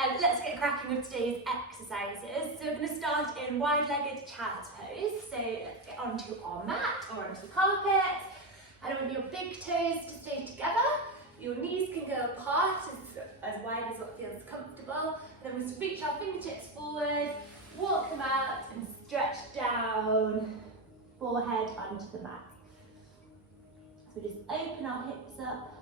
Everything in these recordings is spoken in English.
Let's get cracking with today's exercises. So we're going to start in wide-legged child's pose. So let's get onto our mat or onto the carpet. And I want your big toes to stay together. Your knees can go apart as wide as what feels comfortable. And then we'll reach our fingertips forward, walk them out and stretch down, forehead onto the mat. So just open our hips up.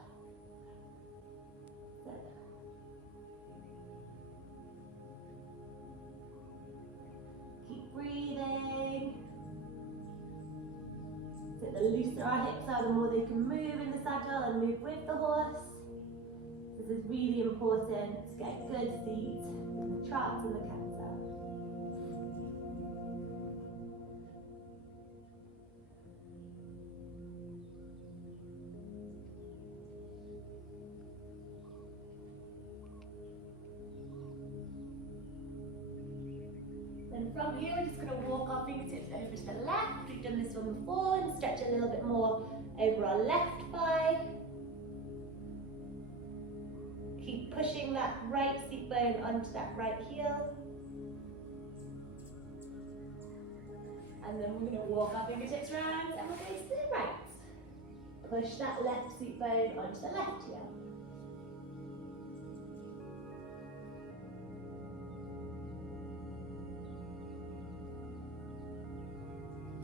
Keep breathing. So the looser our hips are, the more they can move in the saddle and move with the horse. This is really important to get good seat in the trot and the canter. And from here, we're just going to walk our fingertips over to the left. We've done this one before, and stretch a little bit more over our left thigh. Keep pushing that right seat bone onto that right heel. And then we're going to walk our fingertips round and we'll go to the right. Push that left seat bone onto the left heel.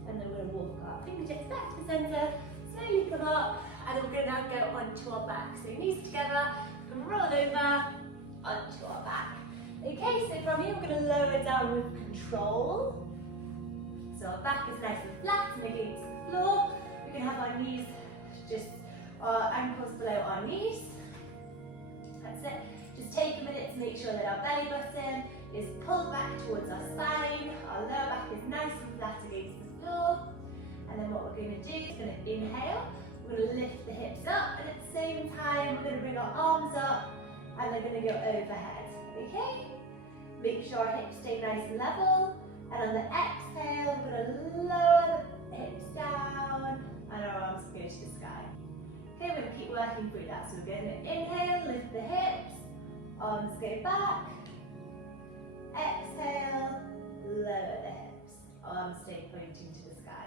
And then we're going to walk our fingertips back to the centre, slowly come up, and then we're going to now go onto our back. So knees together, we can roll over onto our back. Okay, so from here we're going to lower down with control. So our back is nice and flat and against the floor. We can have our knees, just our ankles below our knees. That's it. Just take a minute to make sure that our belly button is pulled back towards our spine. Our lower back is nice and flat against the floor. And then what we're going to do is going to inhale. We're going to lift the hips up, and at the same time we're going to bring our arms up and they're going to go overhead. Okay? Make sure our hips stay nice and level. And on the exhale, we're going to lower the hips down and our arms go to the sky. Okay, we're going to keep working through that. So we're going to inhale, lift the hips, arms go back. Exhale, lower the hips, arms stay pointing to the sky.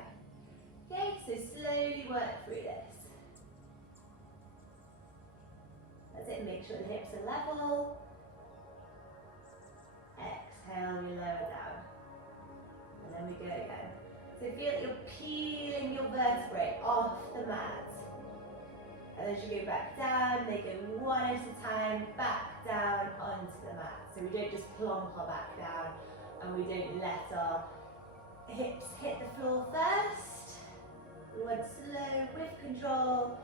Okay, so slowly work through this. That's it, make sure the hips are level. Exhale, we lower down. And then we go again. So feel that you're peeling your vertebrae off the mat. And as you go back down, they go one at a time back down onto the mat. So we don't just plonk our back down and we don't let our hips hit the floor first. We want slow, with control,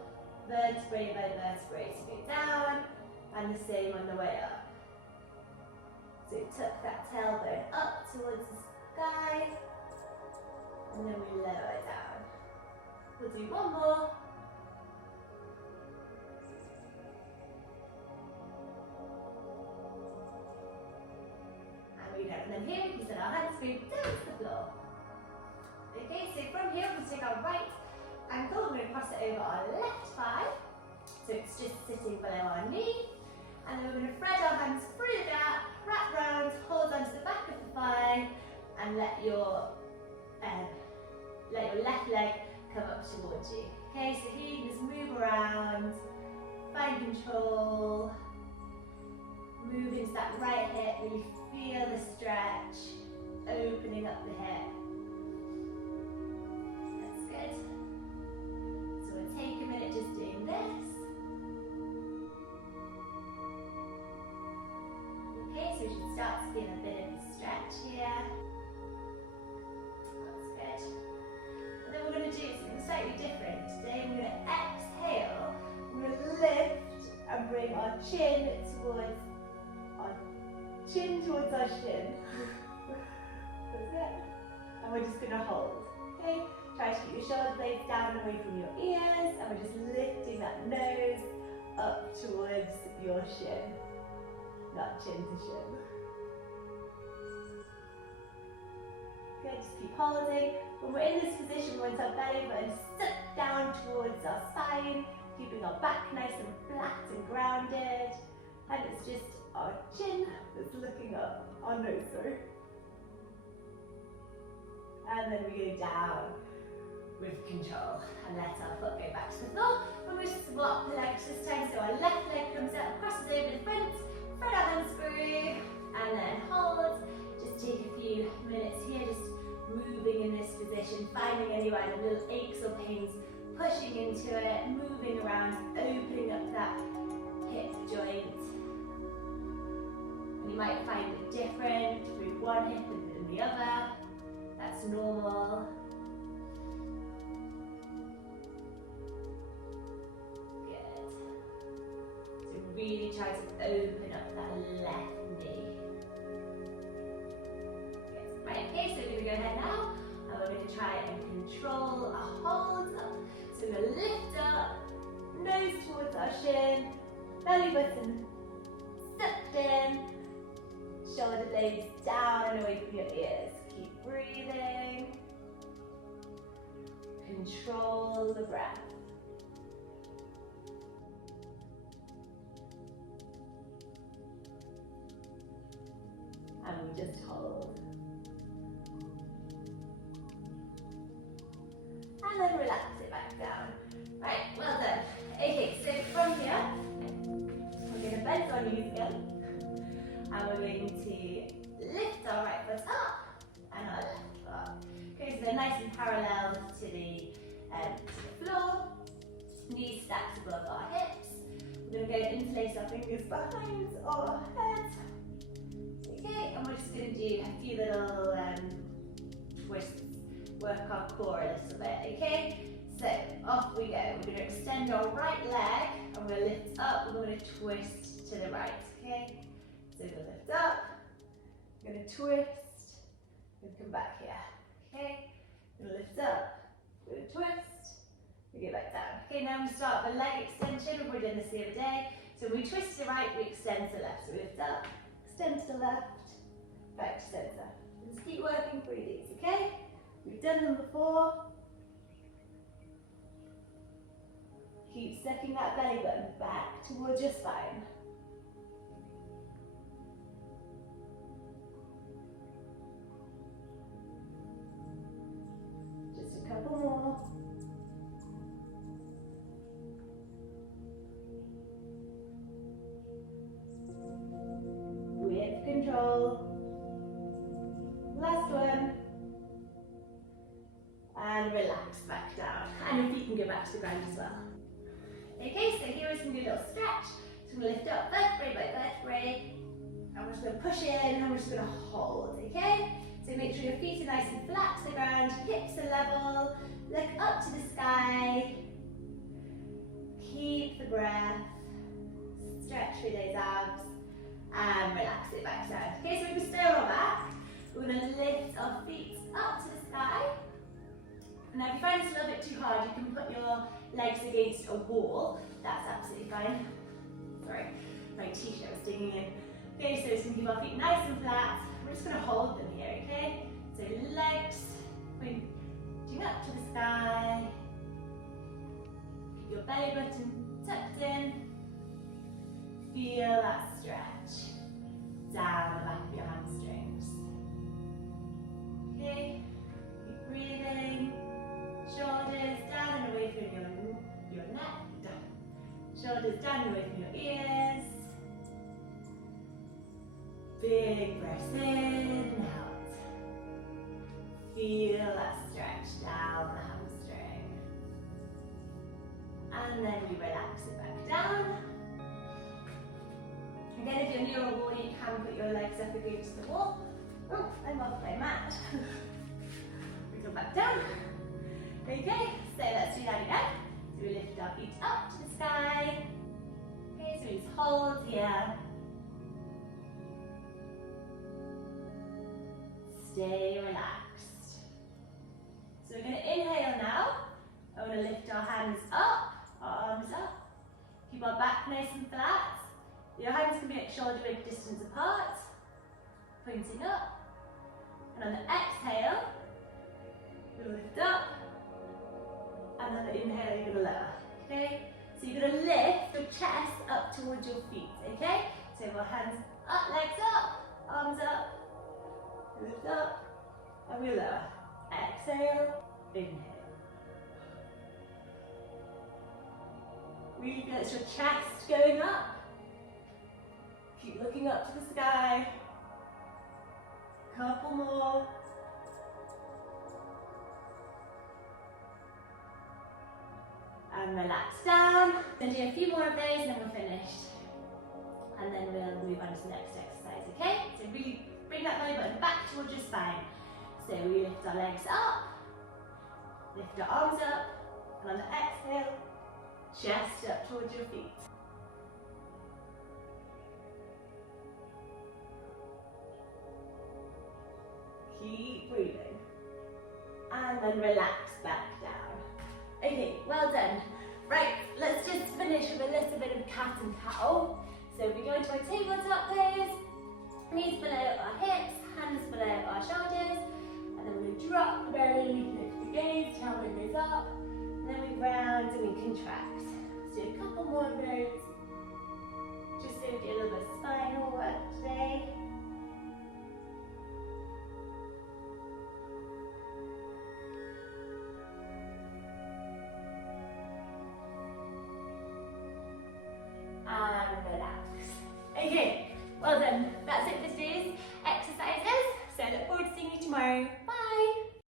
vertebrae by vertebrae to go down, and the same on the way up. So tuck that tailbone up towards the sky, and then we lower down. We'll do one more. And then here we can set our hands down to the floor. Okay, so from here we'll take our right ankle, we're going to cross it over our left thigh, so it's just sitting below our knee, and then we're going to thread our hands through the gap, wrap round, hold onto the back of the thigh, and let your left leg come up towards you. Okay, so here you can just move around, find control, move into that right hip, really feel the stretch, opening up the hip. That's good. So we'll take a minute just doing this. Okay, so we should start to feel a bit of a stretch here. That's good. And then we're going to do something slightly different. Today we're going to exhale, we're going to lift and bring our chin towards our shin. That's it. And we're just going to hold. Okay? Try to keep your shoulder blades down away from your ears, and we're just lifting that nose up towards your shin, not chin to shin. Good, just keep holding. When we're in this position, we want our belly button stuck down towards our spine, keeping our back nice and flat and grounded. And it's just our chin that's looking up, our nose, sorry. And then we go down with control and let our foot go back to the floor. We're going to swap the legs this time, so our left leg comes up, crosses over the front our handspring, and then hold. Just take a few minutes here, just moving in this position, finding anywhere the little aches or pains, pushing into it, moving around, opening up that hip joint. And you might find it different through one hip and the other. That's normal. Good. So really try to open up that left knee. Good. Right, okay, so we're going to go ahead now, and we're going to try and control our holds up. So we're going to lift up, nose towards our shin, belly button sucked in, shoulder blades down and away from your ears. Keep breathing. Control the breath. And we just hold. And then relax it back down. Right, well done. Okay, so from here, we're going to bend our knees again. And we're going to lift our right foot up and our left foot up. Okay, so they're nice and parallel to the floor. Knees stacked above our hips. We're going to go interlace our fingers behind our head. Okay, and we're just going to do a few little twists, work our core a little bit, okay? So, off we go. We're going to extend our right leg, and we're going to lift up, we're going to twist to the right, okay? So we're going to lift up, we're going to twist, and come back here, okay? We're going to lift up, we're going to twist, we go back down. Okay, now we start with leg extension. We've done this the other day. So when we twist to the right, we extend to the left. So we lift up, extend to the left, back to centre. Just keep working through these, okay? We've done them before. Keep sucking that belly button back towards your spine. Just a couple more. With control. Last one. And relax back down. And your feet can go back to the ground as well. Okay, so here is some good little stretch. So I'm going to lift up vertebrae by vertebrae. And we're just going to push in and we're just going to hold, okay? So make sure your feet are nice and flat to the ground, hips are level, look up to the sky. Keep the breath, stretch through those abs, and relax it back down. Okay, so we can stay on our back. We're going to lift our feet up to the sky. Now if you find this a little bit too hard, you can put your legs against a wall. That's absolutely fine. Sorry, my t-shirt was digging in. Okay, so just going to keep our feet nice and flat. We're just going to hold them here, okay? So legs pointing up to the sky. Keep your belly button tucked in. Feel that stretch down the back of your hamstrings. Okay, keep breathing. Shoulders down and away from your neck. Shoulders down and away from your ears. Big breaths in and out. Feel that stretch down the hamstring. And then we relax it back down. Again, if you're near a wall, you can put your legs up against the wall. Oh, I'm off my mat. We come back down. Okay, so let's do that again. So we lift our feet up to the sky. Okay, so we just hold here. Stay relaxed. So we're going to inhale now. I'm going to lift our hands up, our arms up. Keep our back nice and flat. Your hands can be at shoulder width distance apart, pointing up. And on the exhale, we'll lift up. And on the inhale, you're going to lower. Okay? So you're going to lift your chest up towards your feet. Okay? So our hands Up, legs up, arms up, lift up, and we lower. Exhale, inhale. Really get your chest going up. Keep looking up to the sky. Couple more. And relax down. Then do a few more of those and then we're finished. And then we'll move on to the next exercise, okay? So really bring that belly button back towards your spine. So we lift our legs up, lift our arms up, and on the exhale, chest up towards your feet. Keep breathing. And then relax back down. Okay, well done. Right, let's just finish with a little bit of cat and cow. So we go into our tabletop pose, knees below our hips, hands below our shoulders, and then we drop the belly, lift the gaze, tailbone goes up, and then we round and we contract. So a couple more of those, just so we get a little bit of spinal work today. And relax. Okay, well done. That's it for today's exercises. So I look forward to seeing you tomorrow.